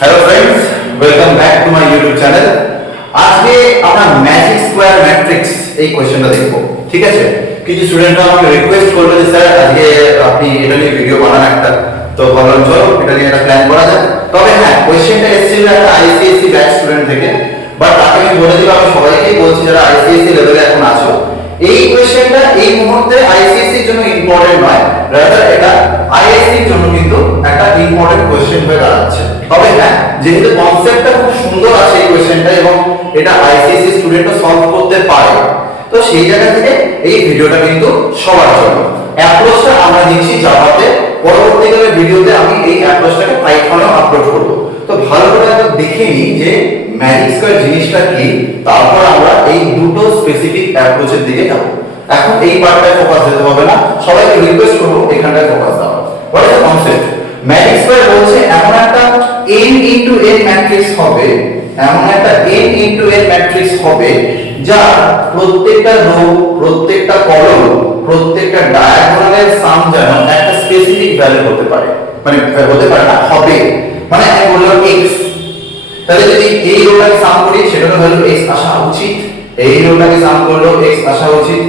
Hello friends, welcome back to my YouTube channel. আজকে আমরা magic square matrix এই কোশ্চেনটা দেখব। ঠিক আছে, কিছু স্টুডেন্টরা আমাকে রিকোয়েস্ট করলো যে স্যার আজকে আপনি এটা নিয়ে ভিডিও বানান একটা, তো ভাবলাম চলো এটা নিয়ে একটা প্ল্যান করা যাক। তবে হ্যাঁ, কোশ্চেনটা এসেছিল একটা আইসিএসসি ব্যাচ স্টুডেন্ট থেকে, বাট তাকে আমি বলে দিব, আমি সবাইকেই বলছি যারা আইসিএসসি লেভেলে এখন আছো, এই কোশ্চেনটা এই মুহূর্তে আইসিএসসি এর জন্য ইম্পর্টেন্ট নয়, রাদার এটা আইএসসি এর জন্য কিন্তু একটা ইম্পর্টেন্ট কোশ্চেন হয়ে দাঁড়াচ্ছে। তবে হ্যাঁ, যেহেতু কনসেপ্টটা খুব সুন্দর আছে এই কোশ্চেনটা এবং এটা আইসিএসসি স্টুডেন্টও সলভ করতে পারে, তো সেই জায়গা থেকে এই ভিডিওটা কিন্তু সবার জন্য। অ্যাপ্রোচটা আমরা দিচ্ছি জাভাতে, পরবর্তীকালে ভিডিওতে আমি এই অ্যাপ্রোচটাকে পাইথনেও আপলোড করব। তো ভালো করে একবার দেখে নিই যে ম্যাজিক স্কয়ার জিনিসটা কি, তারপর আমরা এই দুটো স্পেসিফিক অ্যাপ্রোচের দিকে যাব। এখন এই পার্টটায় ফোকাস দিতে হবে না, সবাইকে রিকোয়েস্ট করব এখানটায় ফোকাস দাও। What is the concept? Magic square বলছে এমন একটা n ইনটু n ম্যাট্রিক্স হবে, এমন একটা n ইনটু n ম্যাট্রিক্স হবে যা প্রত্যেকটা রো, প্রত্যেকটা কলাম, প্রত্যেকটা ডায়াগোনালের সাম যেন একটা স্পেসিফিক ভ্যালু হতে পারে, মানে হতে পারে না, হবে। মানে আমি বললাম x, তাহলে যদি এই রোটাকে সাম করি সেটার ভ্যালু x আসা উচিত, এই রোটাকে সাম করলেও x আসা উচিত,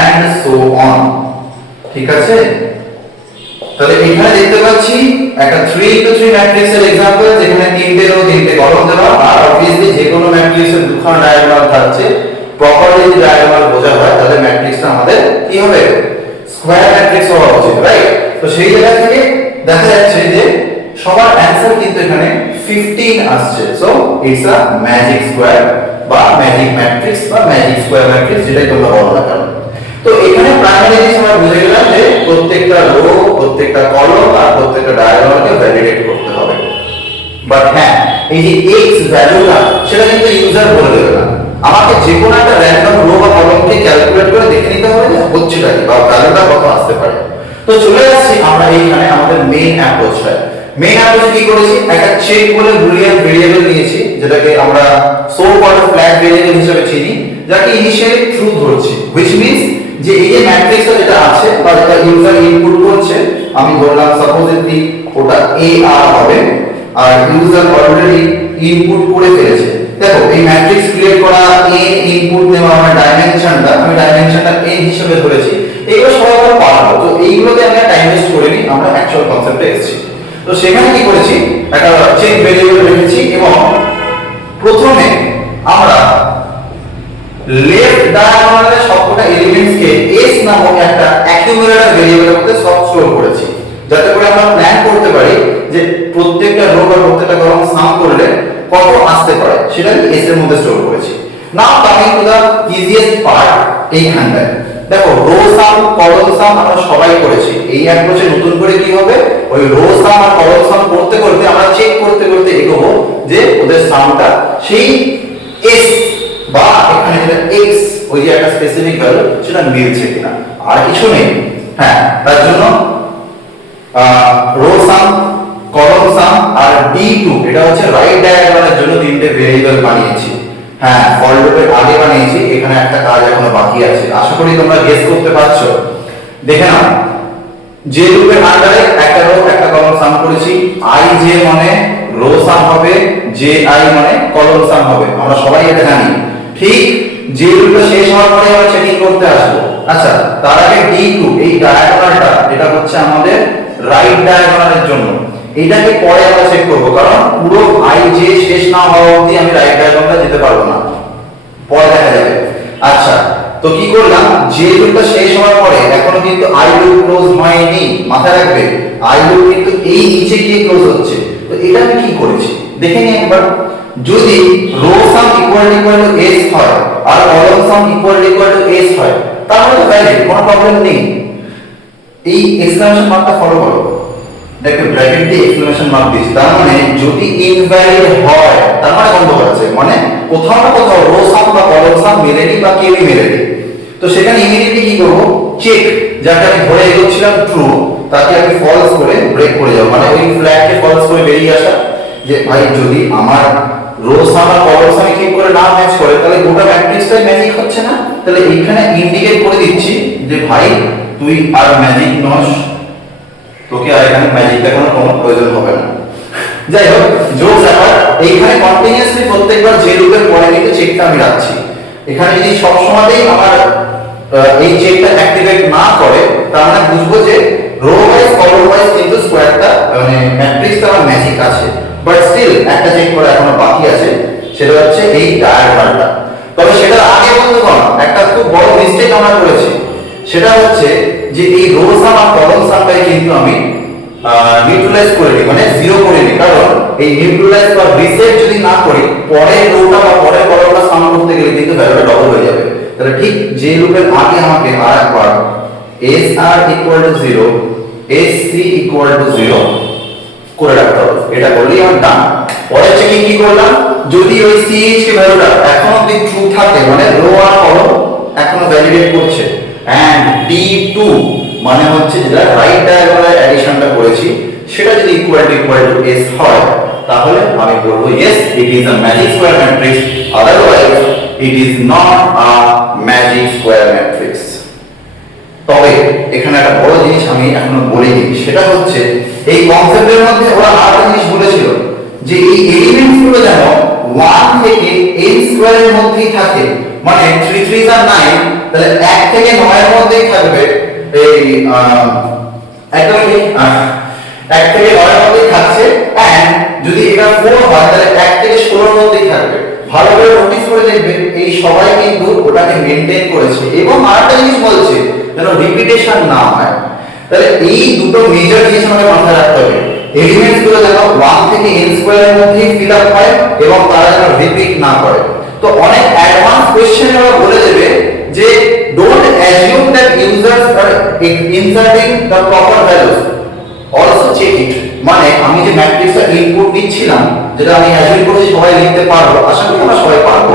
এন্ড সো অন। ঠিক আছে, তাহলে এখানে দেখতে পাচ্ছি একটা 3 ম্যাট্রিক্স এর एग्जांपल, যেখানে তিনটে রো তিনটে কলাম দেওয়া, আর obviously যে কোনো ম্যাট্রিক্সের দুখানা ডায়াগোনাল থাকছে। প্রপারলি যদি ডায়াগোনাল বোঝা হয় তাহলে ম্যাট্রিক্সটা আমাদের কি হবে? স্কয়ার ম্যাট্রিক্স হওয়া উচিত, রাইট? তো সেই জায়গা থেকে দেখা যাচ্ছে যে সবার অ্যানসার কিন্তু এখানে 15 আসছে। So it's a magic square বা ম্যাজিক ম্যাট্রিক্স বা ম্যাজিক স্কয়ার ম্যাট্রিক্স, যেটাই তোমরা বলো না কেন। তো এখানে প্রাইমারি জিনিস আমরা বুঝে গেলাম যে প্রত্যেকটা রো, প্রত্যেকটা কলাম আর প্রত্যেকটা ডায়াগোনালকে ভ্যালিডেট করতে হবে। বাট হ্যাঁ, এই যে x ভ্যালুটা সেটা কিন্তু ইউজার বলে দেবে না, আমাকে যে কোনো একটা র‍্যান্ডম রো বা কলামকে ক্যালকুলেট করে দেখে নিতে হবে যে হচ্ছেটা কি বা ভ্যালুটা কত আসতে পারে। তো চলে আসছি আমরা এইখানে আমাদের মেইন অ্যাপ্রোচটা। মেইন অ্যাপ্রোচে কি করেছি? একটা চেক বলে বুলিয়ান ভেরিয়েবল নিয়েছি, যেটাকে আমরা সো কল্ড ফ্ল্যাগ ভেরিয়েবল হিসেবে চিনি, যাকে ইনিশিয়ালি ট্রু ধরছি, which means যে এই যে ম্যাট্রিক্সটা যেটা আছে বা যেটা ইউজার ইনপুট করছে, আমি ধরলাম সাপোজেটলি ওটা a r হবে, আর ইউজার অলরেডি ইনপুট করে ফেলেছে। দেখো এই ম্যাট্রিক্স ক্রিয়েট করা, a ইনপুট নেওয়া, আমরা ডাইমেনশনটা n হিসেবে ধরেছি। এইগুলো সবাই আমরা পারবো, তো এইগুলোতে আমরা টাইম ওয়েস্ট করিনি, আমরা অ্যাকচুয়াল কনসেপ্টে এসেছি। তো সেখানে কি করেছি? একটা চেক ভেরিয়েবল রেখেছি এবং প্রথমে আমরা লেফট ডায়াগোনালের সবকটা এলিমেন্টসকে s নামক একটা অ্যাকিউমুলেটর ভেরিয়েবলের মধ্যে সব স্টোর করেছি, যাতে করে আমরা প্ল্যান করতে পারি যে প্রত্যেকটা রো বা প্রত্যেকটা কলাম সাম করলে কত আসতে পারে, সেটা s এর মধ্যে স্টোর করেছি। Now coming to the easiest part, এইখানটায় দেখো রো সাম কলাম সাম আমরা সবাই করেছি। এই অ্যাপ্রোচে নতুন করে কি হবে? ওই রো সাম আর কলাম সাম করতে করতে আমরা চেক করতে করতে এগোবো যে ওদের সামটা সেই s বা এখানে যেটা x, ওই যে একটা স্পেসিফিক ভ্যালু, সেটা মিলছে কিনা, আর কিছু নেই। হ্যাঁ, তার জন্য রো সাম, কলাম সাম আর d2, এটা হচ্ছে রাইট ডায়াগোনালের জন্য তিনটে ভেরিয়েবল বানিয়েছি। হ্যাঁ, ফর লুপের আগে বানিয়েছি, এখানে একটা কাজ এখনো বাকি আছে, আশা করি তোমরা গেস করতে পারছো। দেখে নাও, যে লুপের আন্ডারে একটা রো একটা কলাম সাম করেছি, i j মানে রো সাম হবে, j i মানে কলাম সাম হবে, আমরা সবাই এটা জানি। ঠিক যে লুপটা শেষ হওয়ার পরে আমরা চেকিং করতে আসবো। আচ্ছা, তার আগে d2 এই ডায়াগোনালটা, এটা হচ্ছে আমাদের রাইট ডায়াগোনালের জন্য, এটাকে পরে আমরা চেক করব, কারণ পুরো i j শেষ না হওয়া অবধি আমি রাইট ডায়াগোনালে যেতে পারবো না, পরে দেখা যাবে। আচ্ছা, তো কি করলাম? যে লুপটা শেষ হওয়ার পরে এখনো কিন্তু i লুপ ক্লোজ হয়নি, মাথায় রাখবে i লুপ কিন্তু এই নিচে গিয়ে ক্লোজ হচ্ছে। তো এটা আমি কি করেছি দেখে নিই একবার। যদি row sum equal to s হয় আর column sum equal to s হয়, তাহলে তো ভ্যালিড, কোনো প্রবলেম নেই। এই এক্সক্লেমেশন মার্কটা ফলো করো, দেখো ব্র্যাকেট দিয়ে এক্সক্লেমেশন মার্ক দিয়েছি, তার মানে যদি ইনভ্যালিড হয় তার মানে গন্ডগোল আছে, মানে কোথাও না কোথাও রো সাম বা কলাম সাম মেলেনি বা কেউই মেলেনি। তো সেখানে ইমিডিয়েটলি কি করব? চেক, যাকে আমি ধরে এগোচ্ছিলাম ট্রু, তাকে আমি ফলস করে ব্রেক করে যাব, মানে ওই ফ্ল্যাগকে ফলস করে বেরিয়ে আসা, যে ভাই যদি আমার রো সাম আর কলাম সাম ঠিক করে না ম্যাচ করে, তাহলে গোটা ম্যাট্রিক্সটাই ম্যাজিক হচ্ছে না। তাহলে এইখানে ইন্ডিকেট করে দিচ্ছি যে ভাই তুই আর ম্যাজিক নস, তোকে আর এখানে ম্যাজিক দেখানোর কোনো প্রয়োজন হবে না। যাই হোক, জোকস এইখানে কন্টিনিউয়াসলি প্রত্যেকবার যে লুপের পরে কিন্তু চেকটা আমি রাখছি। এখানে যদি সব সময়তেই আমার এই চেকটা অ্যাক্টিভেট না করে, তার মানে বুঝবো যে রো ওয়াইজ কলাম ওয়াইজ কিন্তু স্কোয়ারটা মানে ম্যাট্রিক্সটা আমার ম্যাজিক আছে। বাট স্টিল একটা চেক করা এখনো বাকি আছে, সেটা হচ্ছে এই ডায়াগোনালটা। তবে সেটার আগে বন্ধুগণ একটা খুব বড় মিস্টেক আমরা করেছি, সেটা হচ্ছে যে এই রো সাম আর কলাম সামটাই কিন্তু আমি নিউট্রালাইজ করে দিই, মানে জিরো করে দিই। কারণ এই নিউট্রালাইজ বা রিসেট যদি না করি, পরের রোটা বা পরের কলামটা সাম করতে গেলে কিন্তু ভ্যালুটা ডবল হয়ে যাবে। তাহলে ঠিক যে লুপের আগে আমাকে আরেকবার SR equal to 0 SC equal to 0 করে রাখতে হবে। এটা করলেই আমার ডান। পরের চেকিং কি করলাম, যদি ওই CH এর ভ্যালুটা এখনো অবধি ট্রু থাকে, মানে রো আর কলাম এখনো ভ্যালিডেট করছে, এন্ড D2 মানে হচ্ছে যেটা রাইট ডায়াগোনাল অ্যাডিশনটা করেছি সেটা যদি ইকুয়াল টু S হয়, তাহলে আমি বলবো yes it is a magic square matrix, otherwise it is not a magic square matrix। তবে এখানে একটা বড় জিনিস আমি এখনো বলিনি, সেটা হচ্ছে এই কনসেপ্টের মধ্যে ওরা আরেকটা জিনিস বলেছিল যে এই এলিমেন্টস গুলো যেন 1 থেকে n স্কয়ারের মধ্যেই থাকে, মানে 3 3 আর 9, তাহলে 1 থেকে 9 এর মধ্যেই থাকবে। এই একদমই 1 থেকে 9 এর মধ্যেই থাকছে, এন্ড যদি এটা 4 হয় তাহলে 1 থেকে 16 এর মধ্যেই থাকবে। ভালো করে নোটিস করে দেখবেন এই সবাই কিন্তু ওটাকে মেইনটেইন করেছে। এবং আরেকটা জিনিস বলছে যেন রিপিটেশন না হয়। তাহলে এই দুটো মেজর জিনিস আমাদের মাথায় রাখতে হবে, এলিমেন্টস গুলো যেন 1 থেকে n স্কয়ারের মধ্যে ফিল আপ হয় এবং তারা যেন রিপিট না করে। তো অনেক অ্যাডভান্স কোশ্চেনে ওরা বলে দেবে যে don't assume that users are inserting the proper values, also check it. মানে আমি যে ম্যাট্রিক্সটা ইনপুট দিচ্ছিলাম, যেটা আমি অ্যাজিউম করছি সবাই লিখতে পারবো, আশা করি আমরা সবাই পারবো,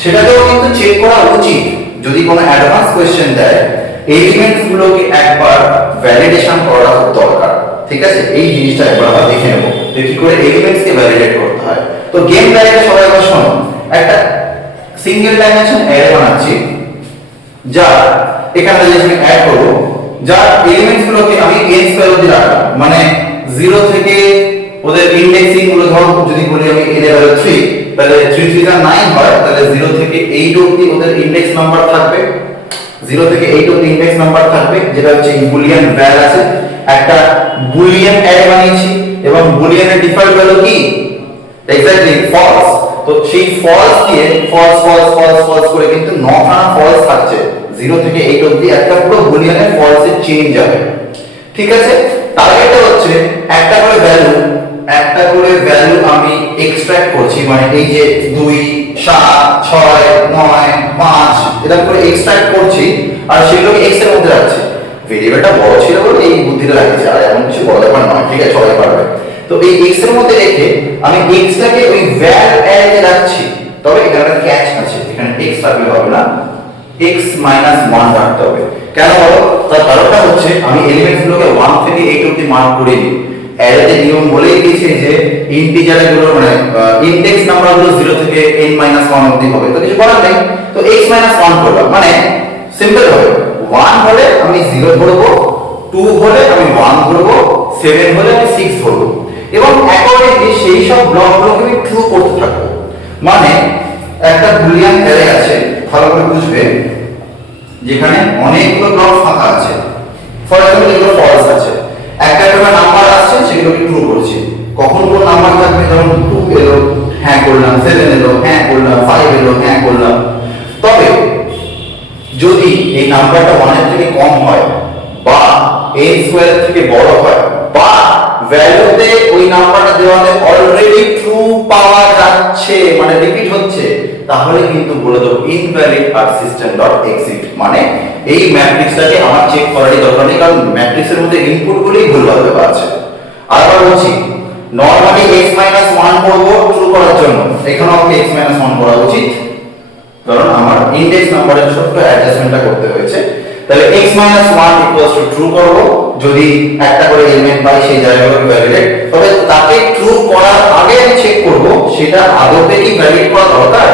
সেটাকেও কিন্তু চেক করা উচিত। যদি কোনো অ্যাডভান্স কোশ্চেন দেয়, এলিমেন্টস গুলোকে একবার ভ্যালিডেশন করা খুব দরকার। ঠিক আছে, এই জিনিসটা একবার আমরা দেখে নেব যে কি করে এলিমেন্টস কে ভ্যালিডেট করতে হয়। তো গেম ডায়াগ্রামে সবাই একবার শোনো, একটা সিঙ্গেল ডাইমেনশন অ্যারে বানাচ্ছি, যা এখানে যদি আমি অ্যাড করব, যার এলিমেন্টস গুলোকে আমি n স্কয়ার অবধি রাখলাম, মানে 0 থেকে ওদের ইন্ডেক্সিং গুলো ধরো যদি বলি আমি n এর ভ্যালু 3, তাহলে 3 3 টা 9 হয়, তাহলে 0 থেকে 8 অবধি ওদের ইন্ডেক্স নাম্বার থাকবে। 0 থেকে 8 অবধি ইন্ডেক্স নাম্বার থাকবে, যেটা হচ্ছে বুলিয়ান ভ্যাল আছে। একটা বুলিয়ান অ্যারে বানিয়েছি এবং বুলিয়ানের ডিফল্ট ভ্যালু কি, এক্স্যাক্টলি ফলস। তো সেই ফলস দিয়ে ফলস ফলস ফলস ফলস করে কিন্তু 9খানা ফলস থাকছে। 0 থেকে 8 অবধি একটা পুরো বুলিয়ানের ফলস এর চেঞ্জ হবে। ঠিক আছে, টার্গেটটা হচ্ছে একটা করে ভ্যালু আমি এক্সট্রাক্ট করছি, মানে এই যে 2 7 6 9 5 এরকম করে এক্সট্রাক্ট করছি, আর সেগুলোকে x এর মধ্যে রাখছি। ভেরিয়েবলটা বড় ছিল বলে এই বুদ্ধিটা রাখছি, আর এমন কিছু বড় ব্যাপার নয়। ঠিক আছে, সবাই পারবে। তো এই x এর মধ্যে রেখে আমি x টাকে ওই ভ্যাল অ্যারেতে রাখছি। তবে এখানে একটা ক্যাচ আছে, এখানে x রাখলে হবে না, x - 1 রাখতে হবে। কেন বলো? তার কারণটা হচ্ছে আমি এলিমেন্টস গুলোকে 1 থেকে 8 অবধি মার্ক করে দিই। অ্যারেতে নিয়ম বলেই দিয়েছে যে ইন্টিজার গুলো মানে ইনডেক্স নাম্বার গুলো 0 থেকে n - 1 অবধি হবে। তো কিছু করার নেই, তো x - 1 করলাম, মানে সিম্পল হবে 1 হলে আমি 0 ধরবো, 2 হলে আমি 1 ধরবো, 7 হলে আমি 6 ধরবো, এবং অ্যাকর্ডিংলি সেই সব ব্লকগুলোকে আমি ট্রু করতে থাকবো। মানে একটা বুলিয়ান অ্যারে আছে, ভালো করে বুঝবে, যেখানে অনেকগুলো ব্লক ফাঁকা আছে। ফর এক্সাম্পল এগুলো ফলস আছে, একটা নাম্বার আসছে সেগুলোকে ট্রু করছি। কখন কোন নাম্বার থাকবে, ধরুন 2 এলো, হ্যাঁ করলাম, 7 এলো, হ্যাঁ করলাম, 5 এলো, হ্যাঁ করলাম। তবে যদি এই নাম্বারটা 1 এর থেকে কম হয়, বা n স্কয়ার থেকে বড় হয়, বা ভ্যালুতে ওই নাম্বারটা দেওয়াতে অলরেডি ট্রু পাওয়া যাচ্ছে, মানে রিপিট হচ্ছে, তাহলে কিন্তু বলে দেব ইনভ্যালিড আর সিস্টেম ডট এক্সিট। মানে এই ম্যাট্রিক্সটাকে আমার চেক করারই দরকার নেই, কারণ ম্যাট্রিক্সের মধ্যে ইনপুটগুলোই ভুলভাল দেওয়া আছে। আবার বলছি, নরমালি x - 1 করব ট্রু করার জন্য, এখানেও আমাকে x - 1 করা উচিত, কারণ আমার ইনডেক্স নাম্বারের ছোট্ট অ্যাডজাস্টমেন্টটা করতে হয়েছে। তাহলে x - 1 ট্রু করব, যদি একটা করে এলিমেন্ট পাই সেই জায়গাগুলোকে ভ্যালিডেট। তবে তাকে ট্রু করার আগে আমি চেক করব সেটা আদতে কি ভ্যালিড করা দরকার।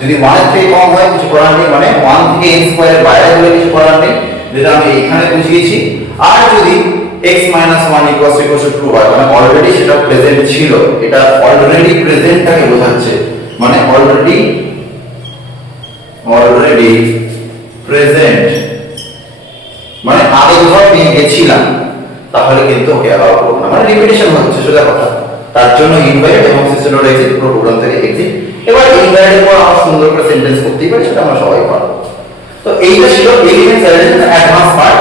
যদি 1 এর থেকে কম হয় কিছু করার নেই, মানে 1 থেকে n স্কয়ারের বাইরে হলে কিছু করার নেই, যেটা আমি এখানে বুঝিয়েছি। আর যদি x - 1 = ট্রু হয় মানে অলরেডি সেটা প্রেজেন্ট ছিল, এটা অলরেডি প্রেজেন্টটাকে বোঝাচ্ছে, মানে অলরেডি প্রেজেন্ট মানে আগে ধর পেয়ে গেছিলাম, তাহলে কিন্তু ওকে অ্যালাউ করব না, মানে রিপিটিশন হচ্ছে সোজা কথা। তার জন্য ইনভাইট এবং সিস্টেম ডট এক্সিট পুরো প্রোগ্রাম থেকে এক্সিট। এবার ইনভাইটের পর আমরা সুন্দর করে সেন্টেন্স করতেই পারি, সেটা আমরা সবাই পারবো। তো এইটা ছিল এলিমেন্টস অ্যারেঞ্জমেন্ট অ্যাডভান্স পার্ট।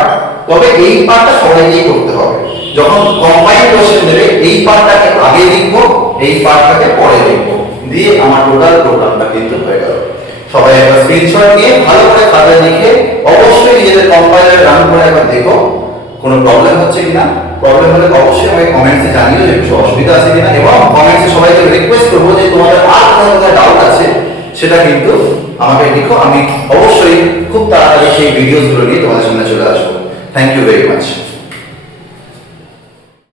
তবে এই পার্টটা সবাইকেই করতে হবে। যখন কম্বাইন্ড কোশ্চেন দেবে এই পার্টটাকে আগে লিখবো, এই পার্টটাকে পরে লিখবো, দিয়ে আমার টোটাল প্রোগ্রামটা কিন্তু হয়ে গেল। সবাই একটা স্ক্রিনশট নিয়ে ভালো করে খাতায় লিখে অবশ্যই নিজেদের কম্পাইলারে রান করে একবার দেখো কোনো প্রবলেম হচ্ছে কিনা। প্রবলেম হলে অবশ্যই আমাকে কমেন্টসে জানিও যে কিছু অসুবিধা আছে কিনা, এবং কমেন্টসে সবাইকে রিকোয়েস্ট করবো যে তোমাদের আর কোনো ডাউট আছে সেটা কিন্তু আমাকে লিখো, আমি অবশ্যই খুব তাড়াতাড়ি সেই ভিডিওসগুলো নিয়ে তোমাদের সামনে চলে আসবো। Thank you very much.